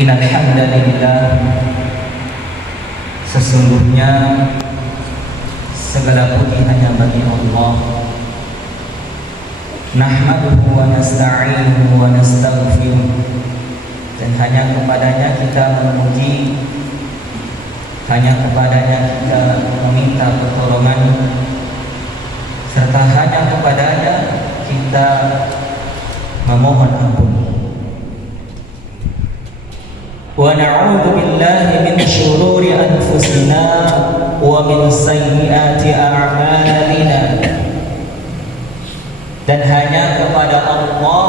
Innal hamdalillah, sesungguhnya segala puji hanya bagi Allah. Nahmaduhu wa nasta'inuhu wa nastaghfiruh, dan hanya kepadanya kita memuji, hanya kepadanya kita meminta pertolongan, serta hanya kepadanya kita memohon ampun. Wa na'udzu billahi min syururi anfusina wa min sayyiati a'malina. Dan hanya kepada Allah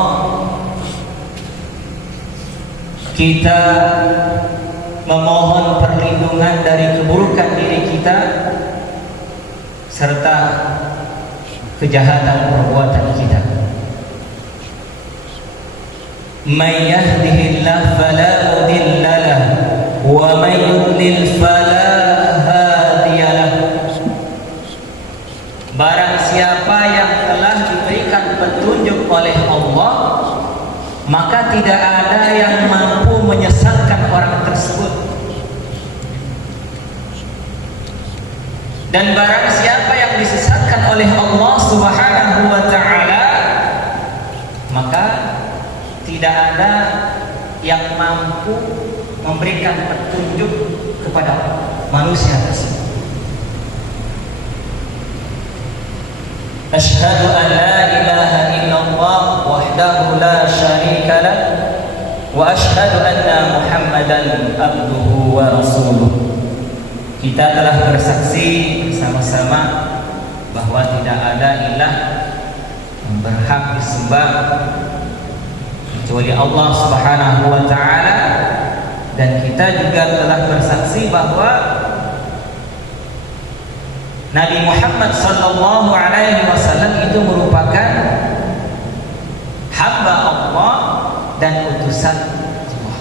kita memohon perlindungan dari keburukan diri kita serta kejahatan perbuatan kita. May yahdihillahu fala mudilla lahu wa may yudlil fala hadiyalah. Barang siapa yang telah diberikan petunjuk oleh Allah, maka tidak ada yang mampu menyesatkan orang tersebut. Dan barang siapa yang disesatkan oleh Allah Subhanahu wa ta'ala, maka tidak ada yang mampu memberikan petunjuk kepada manusia tersebut. Asyhadu an la ilaha illallah wahdahu la syarika lah wa asyhadu anna Muhammadan abduhu wa rasuluh. Kita telah bersaksi bersama-sama bahwa tidak ada ilah yang berhak disembah kecuali Allah Subhanahu wa ta'ala, dan kita juga telah bersaksi bahwa Nabi Muhammad sallallahu alaihi wasallam itu merupakan hamba Allah dan utusan Allah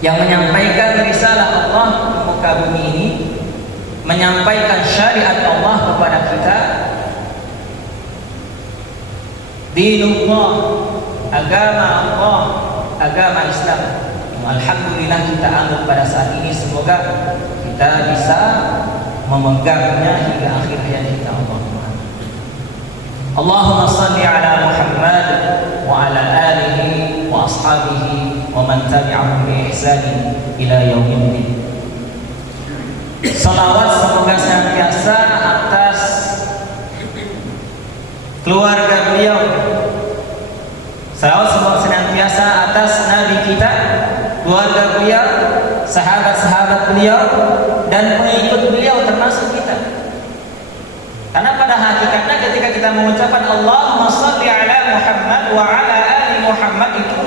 yang menyampaikan risalah Allah di muka bumi ini, menyampaikan syariat Allah kepada kita, dinullah, agama Allah, agama Islam. Alhamdulillah kita anut pada saat ini, semoga kita bisa memegangnya hingga akhir hayat kita. Allahumma salli ala Muhammad wa ala alihi wa ashabihi wa man tabi'ahum bi ihsanin ila yaumiddin. Salawat semoga senantiasa atas keluarga beliau, salawat semoga senantiasa atas Nabi kita, keluarga beliau, sahabat-sahabat beliau, dan pengikut beliau termasuk kita. Karena pada hakikatnya ketika kita mengucapkan Allahumma shalli ala Muhammad wa ala ali Muhammad, itu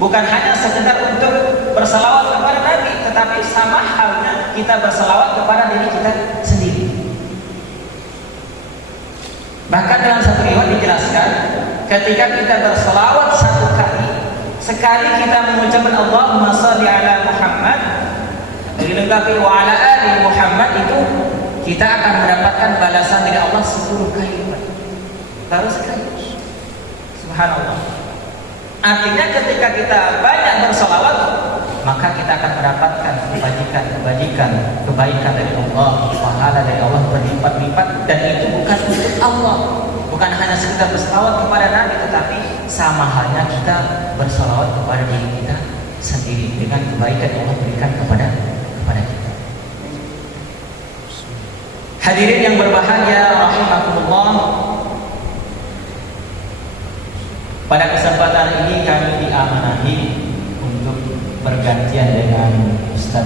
bukan hanya sekedar untuk bersalawat kepada Nabi, tetapi sama halnya kita bersalawat kepada diri kita sendiri. Bahkan dalam satu riwayat dijelaskan, ketika kita bersalawat satu kali, sekali kita mengucapkan Allahumma shalli ala Muhammad dilengkapi wa ala ali Muhammad, itu kita akan mendapatkan balasan dari Allah 10 kali lipat. Baru sekali. Subhanallah. Artinya ketika kita banyak bersalawat, maka kita akan mendapatkan kebaikan dari Allah, pahala dari Allah berlipat-lipat, dan itu bukan untuk Allah, bukan hanya sekedar bersalawat kepada Nabi, tetapi sama halnya kita bersalawat kepada diri kita sendiri dengan kebaikan yang Allah berikan kepada kita. Hadirin yang berbahagia rahimakumullah, pada kesempatan ini kami diamanahi untuk bergantian dengan Ustaz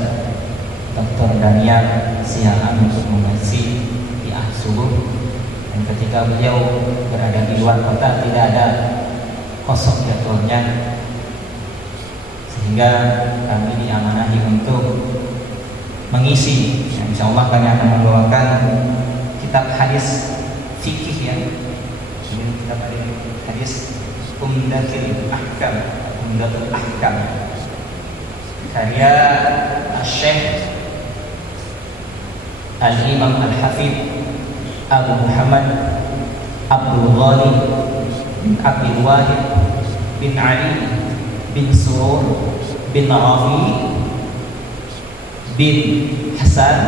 Dr. Daniel Sihaan untuk mengaji di Subuh. Dan ketika beliau berada di luar kota, tidak ada kosong jadwalnya, sehingga kami diamanahi untuk mengisi. Insya Allah kami akan membawakan kitab hadis fikih, ya. Ini kitab hadis Umdatul Ahkam karya Syekh Al-Imam Al-Hafidh Abu Muhammad Abdul Ghani bin Abdul Wahid bin Ali bin Surur bin Rafi bin Hasan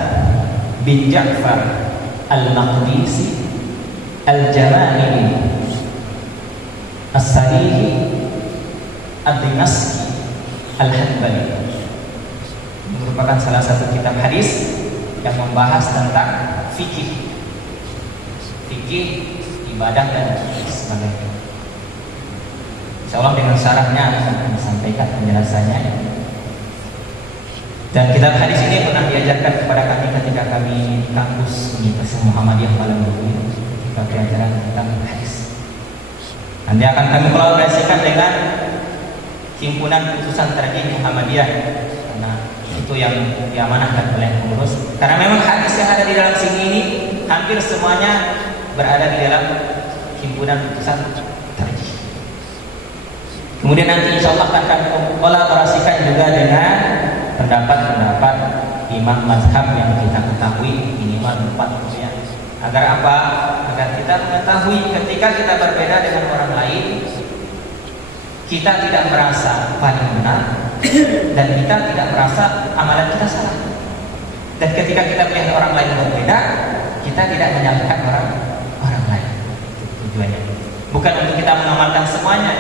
bin Ja'far al-Maqdisi al-Jama'ili as-Sarihi ad-Dimashqi al-Hanbali. Ini merupakan salah satu kitab hadis yang membahas tentang fikih ibadah dan sebagainya. Insyaallah dengan syarahnya akan disampaikan penjelasannya. Dan kitab hadis ini pernah diajarkan kepada kami ketika kami di kampus Universitas Muhammadiyah Malang dulu, ketika pelajaran tentang hadis. Nanti akan kami kolaborasikan dengan himpunan khususan terjih Muhammadiyah, karena itu yang diamanahkan oleh pengurus. Karena memang hadis yang ada di dalam sini ini hampir semuanya berada di dalam himpunan khususan terjih. Kemudian nanti insya Allah akan kami kolaborasikan juga dengan pendapat-pendapat imam mazhab yang kita ketahui minimal 4 ya. Agar apa? Agar kita mengetahui ketika kita berbeda dengan orang lain, kita tidak merasa paling benar dan kita tidak merasa amalan kita salah. Dan ketika kita melihat orang lain berbeda, kita tidak menyalahkan orang lain. Tujuannya bukan untuk kita mengamalkan semuanya,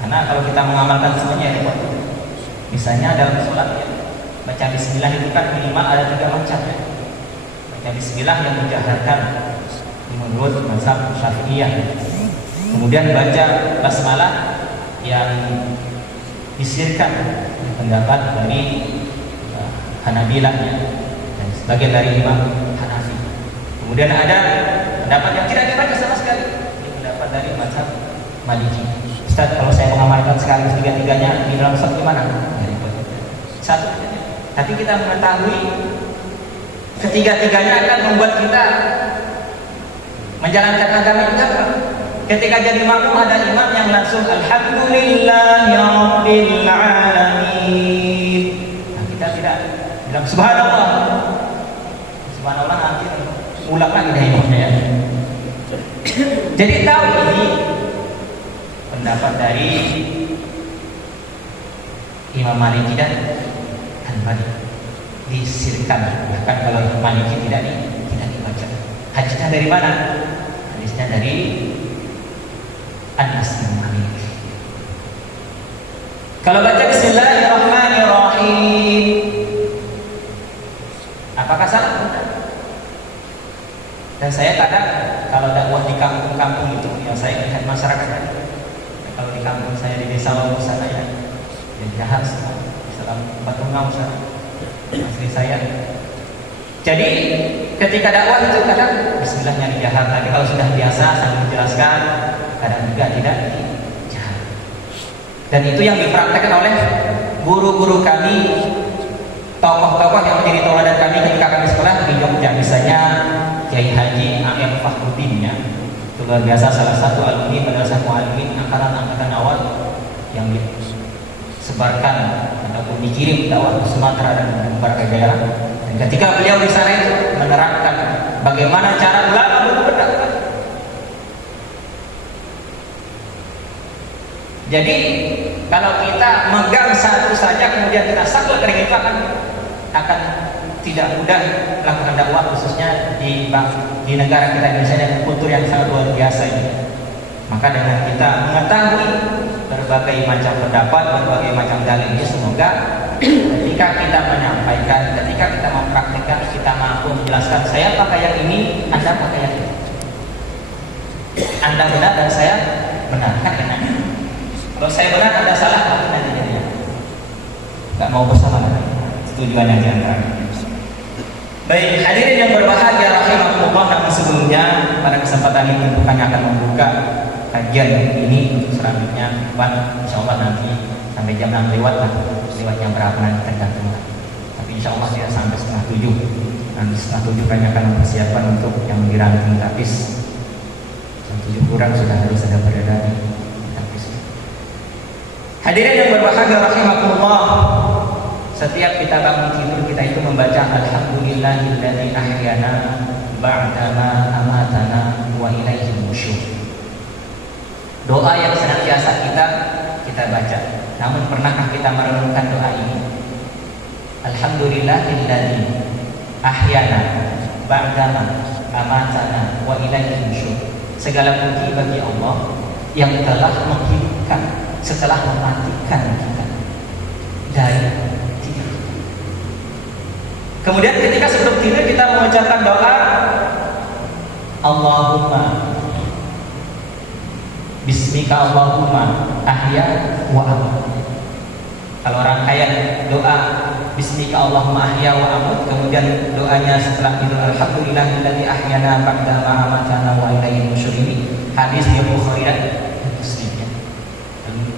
karena kalau kita mengamalkan semuanya repot. Misalnya dalam sholat ya, baca bismillah itu kan minimal ada 3 macam ya. Baca bismillah yang menjaharkan menurut mazhab Syafi'iyah. Kemudian baca basmalah yang disirkan pendapat dari Hanabilah ya, dan sebagian dari Imam Hanafi. Kemudian ada pendapat yang tidak dibaca sama sekali, ini pendapat dari mazhab Maliki. Ustaz, kalau saya mengamalkan sekali 3-3-nya di dalam sholat gimana? Satu, tapi kita mengetahui ketiga-tiganya akan membuat kita menjalankan agama kita. Ketika jadi makmum ada imam yang langsung Alhamdulillahirabbil alamin. Nah, kita tidak bilang subhanallah. Subhanallah nanti ulang lagi dari imamnya ya. Jadi tahu ini pendapat dari Imam Maliki dan Hanbali disirkan. Bahkan kalau Imam Maliki tidak dibaca. Hadisnya dari mana? Hadisnya dari Anas bin Malik. Kalau baca Bismillahirrahmanirrahim, apakah salah? Dan saya kadang kalau dakwah di kampung-kampung itu, ya saya lihat masyarakat kan. Kalau di kampung saya di desa Wamu sana ya, jahat semua, Islam Batungau sana, asli saya. Jadi ketika dakwah itu kadang Bismillahnya dijahat, tapi kalau sudah biasa sambil menjelaskan, kadang juga tidak dijahat. Dan itu yang dipraktekkan oleh guru-guru kami, tokoh-tokoh yang menjadi tauladan kami ketika kami sekolah di Jogja, misalnya Kiai Haji A.M. Fakhruddin ya. Itu luar biasa, salah satu alumni Madrasah Muallimin angkatan awal yang disebarkan ataupun dikirim dakwah ke Sumatera dan berbagai daerah. Dan ketika beliau di sana itu menerangkan bagaimana cara ulama berdakwah. Jadi kalau kita megang satu saja kemudian kita sakul kering itu akan tidak mudah melakukan dakwah, khususnya di negara kita Indonesia dengan kultur yang sangat luar biasa ini. Maka dengan kita mengetahui berbagai macam pendapat, berbagai macam dalil ini, semoga ketika kita menyampaikan, ketika kita mempraktikkan, kita mampu menjelaskan, saya pakai yang ini, Anda pakai yang ini. Anda benar dan saya benar, kan enak. Kalau saya benar, Anda salah, mungkin nanti jadinya nggak mau bersama lagi. Tujuan yang diantara. Baik, hadirin yang berbahagia rahimahumullah, yang sebelumnya pada kesempatan ini bukannya akan membuka kajian ini untuk selanjutnya depan, insyaallah nanti sampai jam 6 lewat yang berapa nanti tergantung. Tapi insyaallah tidak sampai setengah 7. Nanti setengah 7 kami akan mempersiapkan untuk yang di ranting tapis. Jam 7 kurang sudah harus ada berada di tapis. Hadirin yang berbahagia rahimahumullah, setiap kita bangun tidur kita itu membaca Alhamdulillahilladzi ahyana ba'dama amatana wa ilaihi nusyur. Doa yang senantiasa kita baca. Namun pernahkah kita merenungkan doa ini? Alhamdulillahilladzi ahyana ba'dama amatana wa ilaihi nusyur. Segala puji bagi Allah yang telah menghidupkan setelah mematikan kita dari tidur. Kemudian ketika sebelum tidur kita mengucapkan doa Allahumma bismika Allahumma ahya wa amut. Kalau orang kaya doa bismika Allahumma ahya wa amut, kemudian doanya setelah tidur alhamdulillahilladzi ahyana ba'da ma amatana wa ilaihi nusyur, ini hadis di Bukhari dan Muslim ya.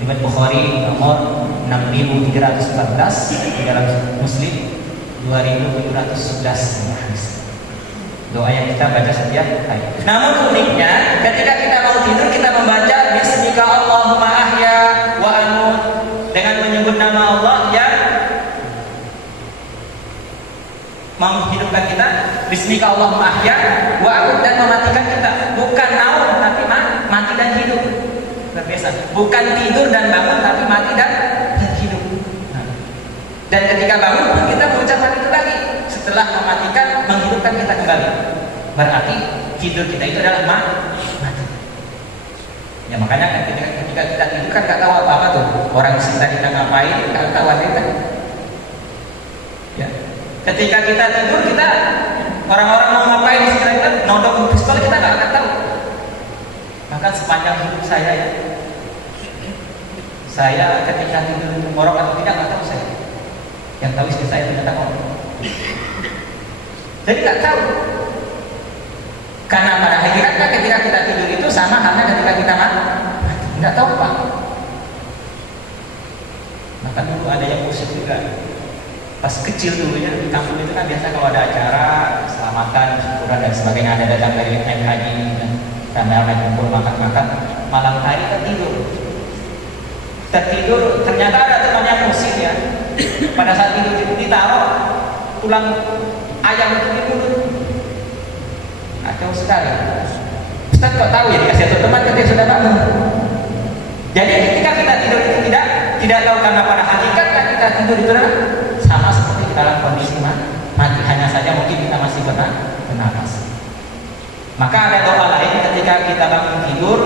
Riwayat Bukhari nomor 6314, di dalam Muslim 2711 hadis. Doa yang kita baca setiap hari. Namun uniknya ketika kita mau tidur kita membaca bismika Allahumma ahya wa amut dengan menyebut nama Allah yang menghidupkan kita, bismika Allahumma ahya wa amut, dan mematikan kita. Bukan naum tapi mati dan hidup. Biasa. Bukan tidur dan bangun tapi mati dan hidup. Dan ketika bangun pun kita mengucapkan itu lagi. Setelah mematikan, menghidupkan kita kembali. Berarti tidur kita itu adalah mati. Ya makanya ketika kita tidur kan gak tahu apa-apa tuh. Orang sekitar kita ngapain, gak tahu apa-apa. Ya. Ketika kita tidur, kita orang-orang mau ngapain di sekitar kita, nodong pistol, kita gak akan tahu. Maka sepanjang hidup saya ya, saya ketika tidur ngorok atau tidak gak tahu saya. Yang tahu istri saya ternyata ngorok. Jadi nggak tahu. Karena pada hakikatnya ketika kita tidur itu sama halnya ketika kita mati. Nggak tahu apa. Maka dulu ada yang musik juga. Pas kecil dulunya di kampung itu kan biasa kalau ada acara selamatan, syukuran dan sebagainya, ada datang dari naik haji dan ramai-ramai kumpul makan-makan, malam hari tertidur ternyata ada teman yang musik ya. Pada saat tidur itu ditaruh tulang ayam itu di mulut. Kacau sekali. Ustaz kok tahu ya, dikasih satu teman ketika sudah bangun. Jadi ketika kita tidur itu tidak tahu, karena pada hakikatnya kita tidur itu adalah sama seperti dalam kondisi mati, hanya saja mungkin kita masih bernapas. Maka ada doa lain ketika kita bangun tidur,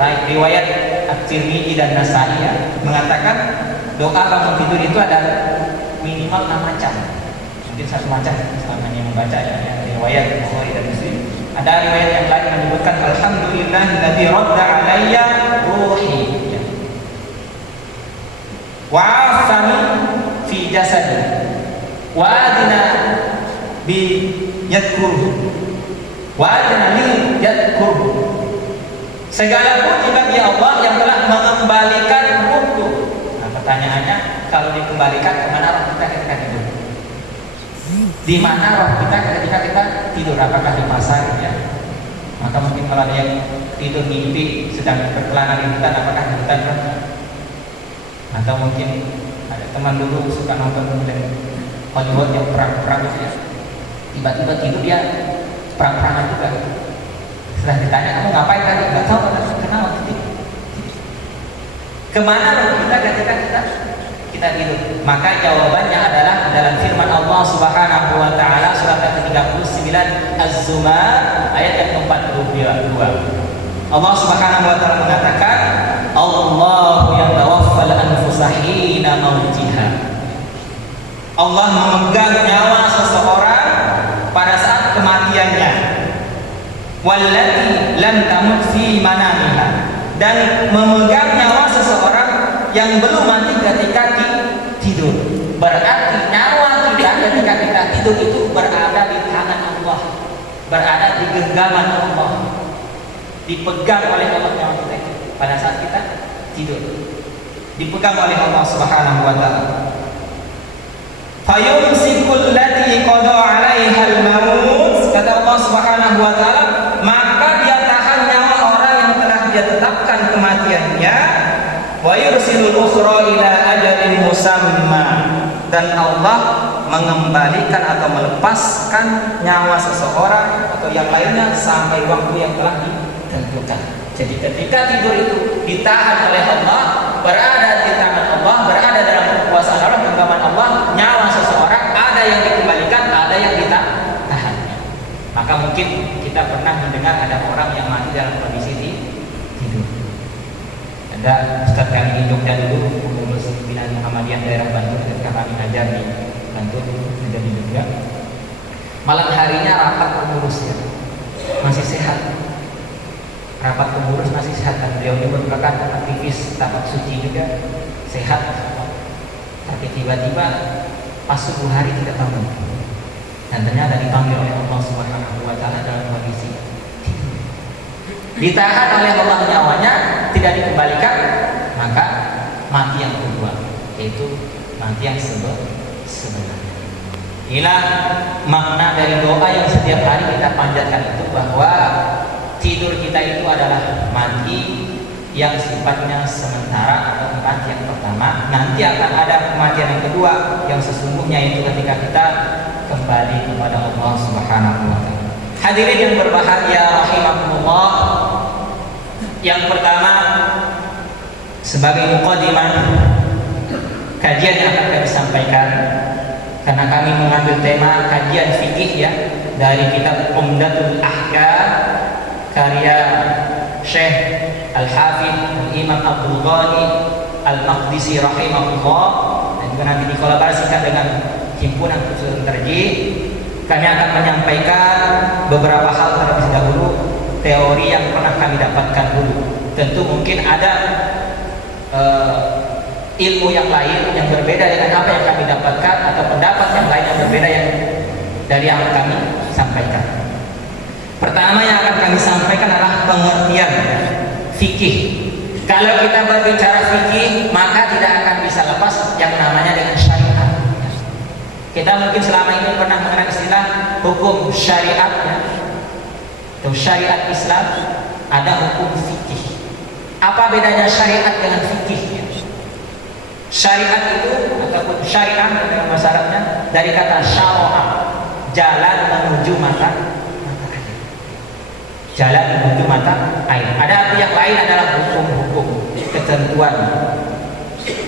riwayat At-Tirmidzi dan Nasai ya, mengatakan doa bangun tidur itu ada minimal 6 macam. Mungkin satu macam selamanya membaca ya, riwayat Bukhari dan Muslim. Ada riwayat yang lain menyebutkan alhamdulillahilladzi radda alayya ruhi wa afani fi jasadi wa adina bi yadhkuruhu wa adina li yadhkuruhu. Segala puji bagi Allah yang telah mengembalikan ruhku. Nah, pertanyaannya, kalau dikembalikan kemana roh kita ketika tidur? Di mana roh kita ketika kita tidur? Apakah di pasar ya? Maka mungkin kalau ada yang tidur mimpi sedang berkelana di hutan, apakah di hutan roh? Atau mungkin ada teman dulu suka nonton film Hollywood yang perang-perang ya, tiba-tiba tidur dia perang-perangan juga. Setelah ditanya, kamu ngapain tadi? Gak tahu, kenapa tidur? Kemana roh kita ketika kita tidur? Maka jawabannya adalah dalam firman Allah Subhanahu wa taala surat ke-39 Az-Zumar ayat yang ke-42. Allah Subhanahu wa taala mengatakan, Allahu yatawaffal anfusa hina mautiha. Allah memegang nyawa seseorang pada saat kematiannya. Wallati lam tamut fi manamiha, dan memegang nyawa seseorang yang belum mati ketika tidur. Berarti nyawa kita ketika kita tidur itu berada di tangan Allah, berada di genggaman Allah, dipegang oleh Allah nyawa kita itu pada saat kita tidur, dipegang oleh Allah Subhanahu wa taala. Fayumsikul lati qada 'alaiha al-maut, kata Allah Subhanahu wa taala, maka dia tahan nyawa orang yang telah dia tetapkan kematiannya. Wa yursilul ukhra ila ajalin musamma, dan Allah mengembalikan atau melepaskan nyawa seseorang atau yang lainnya sampai waktu yang telah ditentukan. Jadi ketika tidur itu ditahan oleh Allah, berada di tangan Allah. Allah, berada dalam kekuasaan Allah, genggaman Allah, nyawa seseorang ada yang dikembalikan, ada yang ditahan. Maka mungkin kita pernah mendengar ada orang yang mati dalam kondisi tidur. Ada Ustaz kami di Jogja dulu, pengurus pimpinan Muhammadiyah daerah Bantul, ketika kami ngajar di Bantul, ngajar di Jogja. Malam harinya rapat pengurusnya masih sehat. Rapat pengurus masih sehat, dan beliau ini merupakan aktivis tapak suci juga, sehat. Tapi tiba-tiba pas subuh hari tidak bangun, dan ternyata dipanggil oleh Allah Subhanahu wa Ta'ala dalam kondisi tidur. Ditahan oleh Allah nyawanya, tidak dikembalikan, maka mati yang kedua, yaitu mati yang sebenarnya. Inilah makna dari doa yang setiap hari kita panjatkan itu, bahwa tidur kita itu adalah mati yang sifatnya sementara atau mati yang pertama. Nanti akan ada kematian yang kedua yang sesungguhnya itu ketika kita kembali kepada Allah Subhanahu wa Ta'ala. Hadirin yang berbahagia rahimakumullah, yang pertama sebagai muqaddimah kajian yang akan kami sampaikan, karena kami mengambil tema kajian fikih ya dari kitab Umdatul Ahkam karya Syekh Al-Hafidh Al-Imam Abdul Ghani Al-Maqdisi rahimahullah, dan juga nanti dikolaborasikan dengan himpunan Ushul Tarjih. Kami akan menyampaikan beberapa hal terlebih dahulu, teori yang pernah kami dapatkan dulu. Tentu mungkin ada ilmu yang lain yang berbeda dengan apa yang kami dapatkan, atau pendapat yang lain yang berbeda yang dari yang kami sampaikan. Pertama yang akan kami sampaikan adalah pengertian fikih. Kalau kita berbicara fikih, maka tidak akan bisa lepas yang namanya dengan syariat. Kita mungkin selama ini pernah mengenal istilah hukum syariat ya. Atau syariat Islam, ada hukum fikih. Apa bedanya syariat dengan fikih ya? Syariat itu ataupun syariah dalam bahasa Arabnya dari kata syara'a, jalan menuju mata air. Jalan menuju mata air. Ada arti yang lain adalah hukum-hukum, ketentuan.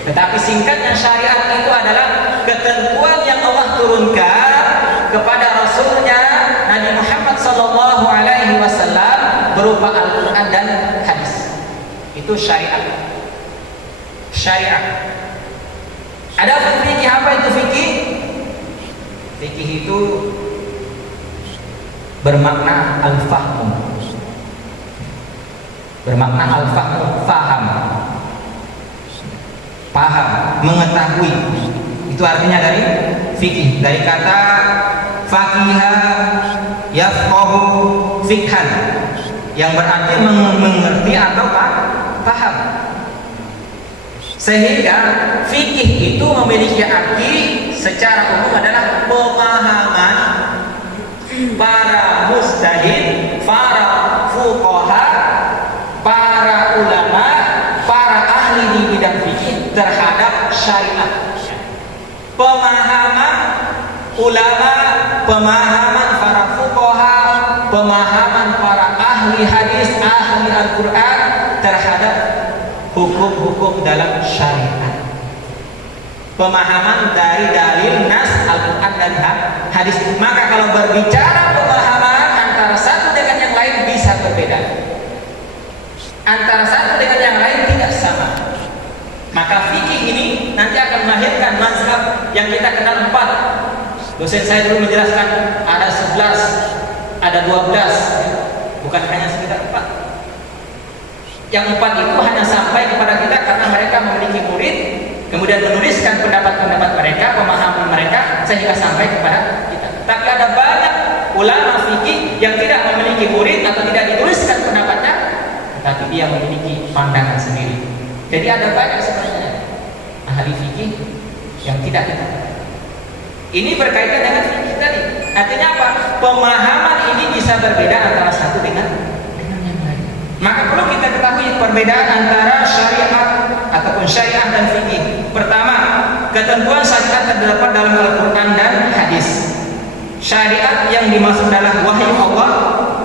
Tetapi singkatnya syariat itu adalah ketentuan yang Allah turunkan kepada Rasulnya Nabi Muhammad SAW berupa Al-Quran dan hadis. Itu syariat. Syariat. Ada fikih. Apa itu fikih? Fikih itu bermakna al-fahmu. Bermakna al-fahmu, faham. Paham, mengetahui. Itu artinya dari fikih. Dari kata faqiha yafqahu fikhan, yang berarti mengerti atau paham. Sehingga fikih itu memiliki arti secara umum adalah pemahaman para mujtahid, para fuqaha, para ulama, para ahli di bidang fikih terhadap syariat. Pemahaman ulama, pemahaman para fuqaha, pemahaman para ahli hadis, ahli Al-Quran terhadap hukum-hukum dalam syariat. Pemahaman dari dalil nas Al-Quran dan hadis. Maka kalau berbicara pemahaman antara satu dengan yang lain bisa berbeda, antara satu dengan yang lain tidak sama. Maka fikih ini nanti akan melahirkan mazhab yang kita kenal 4. Dosen saya dulu menjelaskan ada 11, ada 12, bukan hanya sekitar 4. Yang 4 itu hanya sampai kepada kita karena mereka memiliki murid, kemudian menuliskan pendapat-pendapat mereka, pemahaman mereka, sehingga sampai kepada kita. Tapi ada banyak ulama fikih yang tidak memiliki murid atau tidak dituliskan pendapatnya, tapi dia memiliki pandangan sendiri. Jadi ada banyak sebenarnya ahli fikih yang tidak kita. Ini berkaitan dengan fikih tadi. Artinya apa? Pemahaman ini bisa berbeda antara satu dengan yang lain. Maka perlu kita ketahui perbedaan antara syariat ataupun syariah dan fikih. Pertama, ketentuan syariat terdapat dalam Al-Quran dan hadis. Syariat yang dimaksud adalah wahyu Allah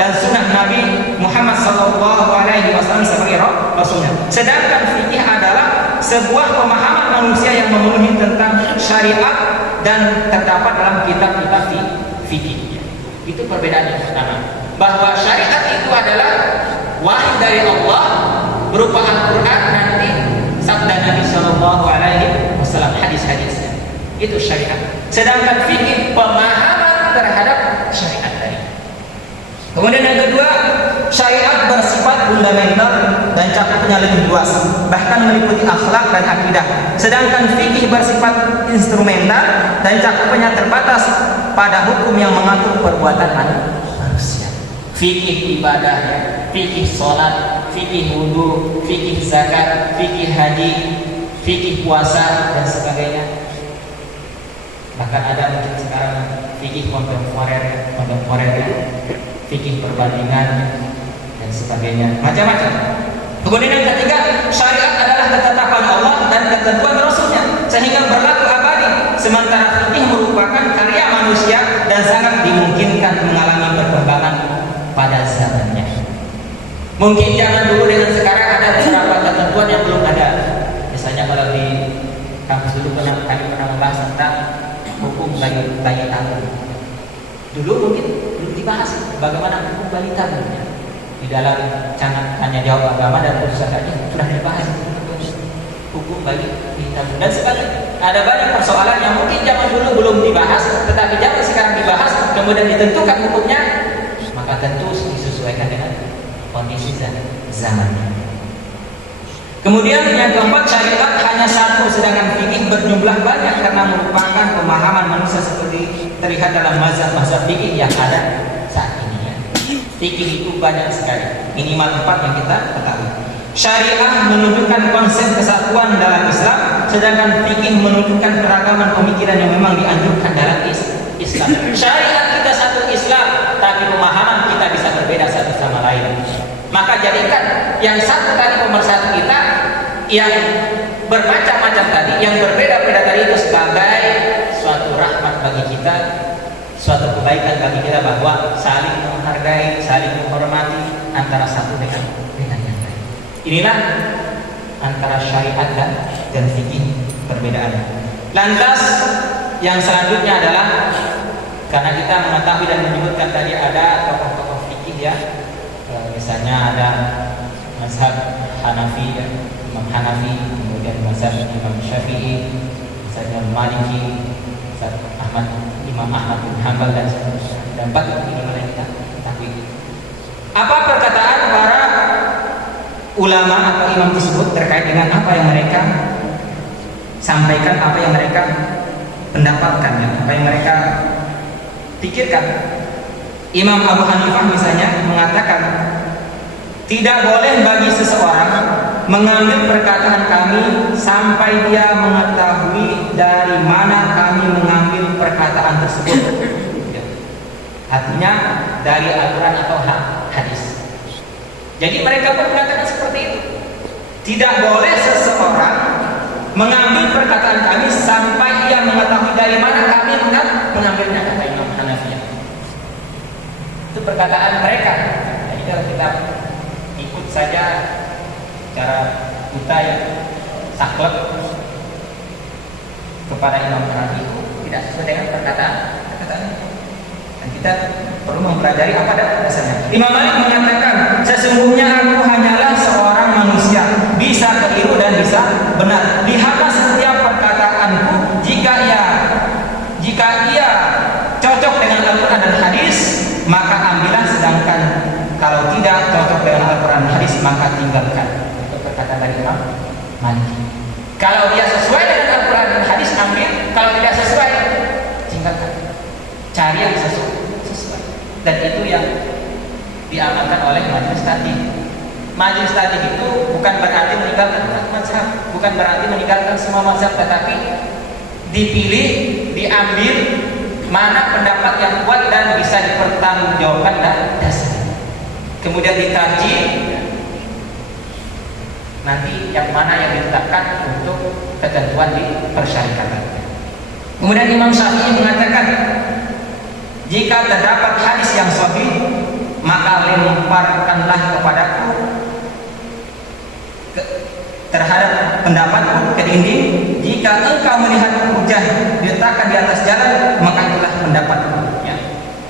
dan sunnah Nabi Muhammad SAW sebagai Rasulnya. Sedangkan fikih adalah sebuah pemahaman manusia yang memenuhi tentang syariat dan terdapat dalam kitab-kitab fikih. Itu perbedaan yang pertama, bahwa syariat itu adalah wahyu dari Allah berupa Al-Quran, nanti sabda Nabi Shallallahu Alaihi Wasallam, hadis-hadisnya, itu syariat. Sedangkan fikih pemahaman terhadap syariat tadi. Kemudian yang kedua, syariat bersifat fundamental dan cakupnya lebih luas, bahkan meliputi akhlak dan akidah. Sedangkan fikih bersifat instrumental dan cakupnya terbatas pada hukum yang mengatur perbuatan manusia. Fikih ibadah, fikih sholat, fikih wudu, fikih zakat, fikih haji, fikih puasa dan sebagainya. Bahkan ada mungkin sekarang fikih kontemporer, fikih perbandingan dan sebagainya, macam-macam. Kemudian yang ketiga, syariat adalah ketetapan Allah dan ketentuan Rasulnya, sehingga berlaku abadi. Sementara fikih merupakan karya manusia dan sangat dimungkinkan mengalami perkembangan pada zamannya. Mungkin zaman dulu dengan sekarang ada beberapa ketentuan yang belum ada. Misalnya kalau di kampus dulu kami pernah membahas tentang hukum bayi tabung. Dulu mungkin belum dibahas bagaimana hukum bayi tabung. Di dalam tanya jawab agama dan putusan tadi sudah dibahas hukum bayi tabung dan sebagainya. Ada banyak persoalan yang mungkin zaman dulu belum dibahas, tetapi zaman sekarang dibahas, kemudian ditentukan hukumnya, maka tentu disesuaikan dengan kondisi zamannya. Kemudian yang keempat, syariat hanya satu, sedangkan fikih berjumlah banyak karena merupakan pemahaman manusia seperti terlihat dalam mazhab-mazhab fikih yang ada saat ini. Fikih itu banyak sekali, minimal 4 yang kita ketahui. Syariah menunjukkan konsep kesatuan dalam Islam, sedangkan fikih menunjukkan keragaman pemikiran yang memang dianjurkan dalam Islam. Syariat kita satu Islam, tapi pemahaman kita bisa berbeda satu sama lain. Maka jadikan yang satu tadi pemersatu kita, yang bermacam-macam tadi, yang berbeda-beda tadi itu sebagai suatu rahmat bagi kita, suatu kebaikan bagi kita, bahwa saling menghargai, saling menghormati antara satu dengan yang lain. Inilah antara syariat dan fikih perbedaan. Lantas yang selanjutnya adalah, karena kita mengetahui dan menyebutkan tadi ada tokoh-tokoh fikih ya, misalnya ada mazhab Hanafi, Imam Hanafi, kemudian mazhab Imam Syafi'i, misalnya Maliki, mazhab Imam Ahmad bin Hanbal dan seterusnya. Dan 4 ini mulai kita ketahui. Apa perkataan para ulama atau imam tersebut terkait dengan apa yang mereka sampaikan, apa yang mereka pendapatkan, apa yang mereka pikirkan? Imam Abu Hanifah misalnya mengatakan, tidak boleh bagi seseorang mengambil perkataan kami sampai dia mengetahui dari mana kami mengambil perkataan tersebut. Artinya dari Al-Quran atau hadis. Jadi mereka pun mengatakan seperti itu. Tidak boleh seseorang mengambil perkataan kami sampai ia mengetahui dari mana kami mengambilnya, kata Imam Hanafiyah. Itu perkataan mereka. Jadi kalau kita ikut saja cara kita yang saklek kepada Imam Hanafi itu tidak sesuai dengan perkataan itu. Dan kita perlu mempelajari apa dasarnya. Imam Malik mengatakan, sesungguhnya aku hanyalah seorang manusia, bisa keliru dan bisa benar. Lihatlah setiap perkataanku, jika ia cocok dengan Al-Quran dan hadis, maka ambillah, sedangkan kalau tidak cocok dengan Al-Quran dan hadis, maka tinggalkan. Itu perkataan dari Imam Malik. Kalau dia sesuai dengan Al-Quran dan hadis, ambil. Kalau tidak sesuai, tinggalkan. Cari yang sesuai. Dan itu yang diamalkan oleh majelis takdim. Majelis takdim itu bukan berarti meninggalkan mazhab, bukan berarti meninggalkan semua mazhab, tetapi dipilih, diambil mana pendapat yang kuat dan bisa dipertanggungjawabkan dan dasar. Kemudian dikaji, nanti yang mana yang ditetapkan untuk ketentuan di persyarikatan. Kemudian Imam Syafi'i mengatakan, jika terdapat hadis yang sahih, maka lemparkanlah kepadaku terhadap pendapatku ke dinding. Jika engkau melihat hujah diletakkan di atas jalan, maka itulah pendapatku. Ya.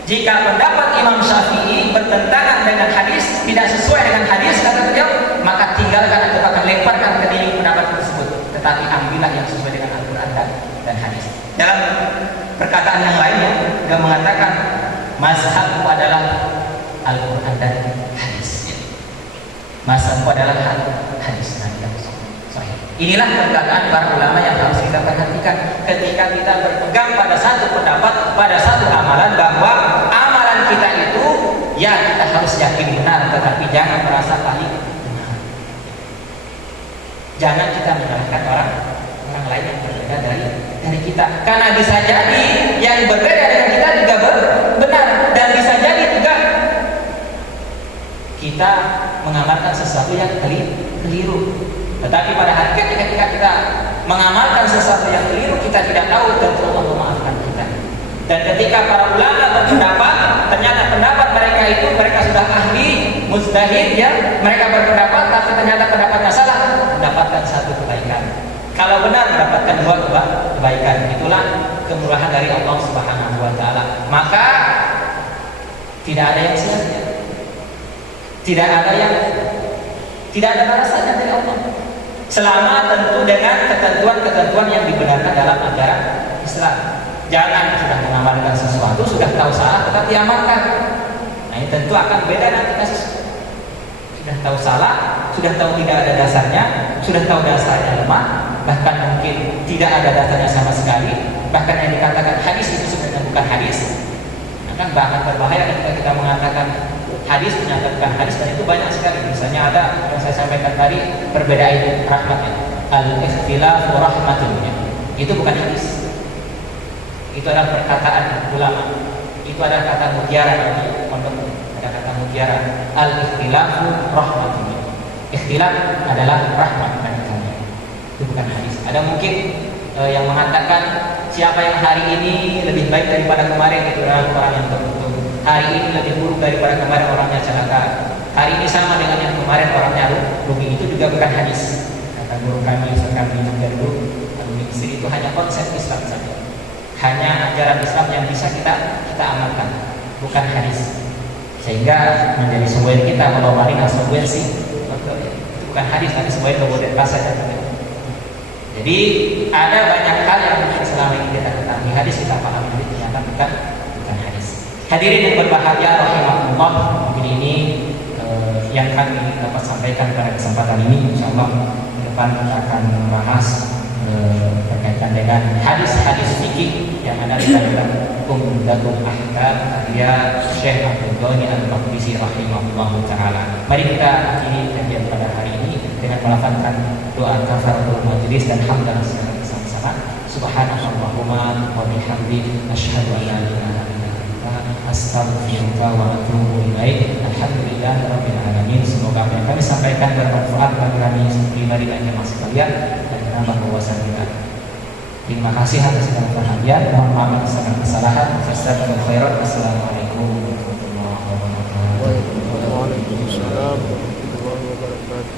Jika pendapat Imam Syafi'i bertentangan dengan hadis, tidak sesuai dengan hadis, kata beliau, maka tinggalkan atau akan lemparkan ke dinding pendapat tersebut. Tetapi ambillah yang sesuai dengan Al-Quran dan hadis. Dalam perkataan yang lainnya, dia mengatakan mazhabku adalah Al-Quran dan hadis. Mazhabku adalah hadis. Inilah perkataan para ulama yang harus kita perhatikan ketika kita berpegang pada satu pendapat, pada satu amalan, bahwa amalan kita itu ya kita harus yakin benar, tetapi jangan merasa paling benar. Jangan kita menyalahkan orang lain yang berbeda dari kita, karena bisa jadi yang berbeda dengan kita juga benar, dan bisa jadi juga kita mengamalkan sesuatu yang keliru. Tetapi pada hakikatnya ketika kita mengamalkan sesuatu yang keliru, kita tidak tahu, tentu Allah memaafkan kita. Dan ketika para ulama berpendapat, ternyata pendapat mereka itu, mereka sudah ahli, mujtahid, ya, mereka berpendapat, tapi ternyata pendapatnya salah, mendapatkan satu kebaikan. Kalau benar, mendapatkan dua kebaikan. Itulah kemurahan dari Allah Subhanahu wa Ta'ala. Maka tidak ada yang sia-sia, tidak ada balasannya dari Allah, selama tentu dengan ketentuan-ketentuan yang dibenarkan dalam ajaran Islam. Jangan sudah mengamalkan sesuatu, sudah tahu salah tetapi amalkan. Nah, ini tentu akan beda nanti kasus. Sudah tahu salah, sudah tahu tidak ada dasarnya, sudah tahu dasarnya lemah, bahkan mungkin tidak ada dasarnya sama sekali, bahkan yang dikatakan hadis itu sebenarnya bukan hadis. Nah, bahkan berbahaya ketika kita mengatakan hadis, menyatakan hadis, dan itu banyak sekali. Misalnya ada yang saya sampaikan tadi, perbedaan rahmatnya, al-ikhtilafu rahmatun, itu bukan hadis, itu adalah perkataan ulama, itu adalah kata mutiara di pondok, ada kata mutiara, al-ikhtilafu rahmatun, ikhtilaf adalah rahmat bagi kami, itu bukan hadis. Ada mungkin yang mengatakan siapa yang hari ini lebih baik daripada kemarin, itu adalah orang yang tertentu. Hari ini lebih buruk daripada kemarin, orangnya celaka. Hari ini sama dengan yang kemarin, orangnya rugi. Itu juga bukan hadis. Kata guru kami, Ustaz kami dari dulu, itu hanya konsep Islam saja, hanya ajaran Islam yang bisa kita amalkan, bukan hadis. Sehingga menjadi sumber kita kalau mari sumber sih, itu bukan hadis, tapi sumber kemudian saja. Jadi ada banyak hal yang mungkin selama ini kita ketahui hadis, kita pahami hadis, ternyata bukan hadis. Hadirin yang berbahagia rahimahullah, mungkin ini yang kami dapat sampaikan pada kesempatan ini. Insyaallah ke depan kita akan membahas berkaitan dengan hadis-hadis fikih yang ada di dalam Umdatul Ahkam karya Syekh Abdul Ghani Al-Maqdisi rahimahullah taala. Mari kita akhiri kajian pada hari ini dengan melafazkan doa kafaratul majlis dan hamdalah secara bersama-sama. Subhanallahumma wa bihamdihi asyhadu an la ilaha illa anta astaghfiruka wa atubu ilaik. Alhamdulillahirabbil alamin. Semoga apa yang kami sampaikan bermanfaat bagi kami pribadi dan jemaah sekalian dan menambah wawasan kita. Terima kasih atas segala perhatian. Mohon maaf atas segala kesalahan. Jazakumullahu khairan. Assalamualaikum warahmatullahi wabarakatuh. Waalaikumsalam warahmatullahi wabarakatuh.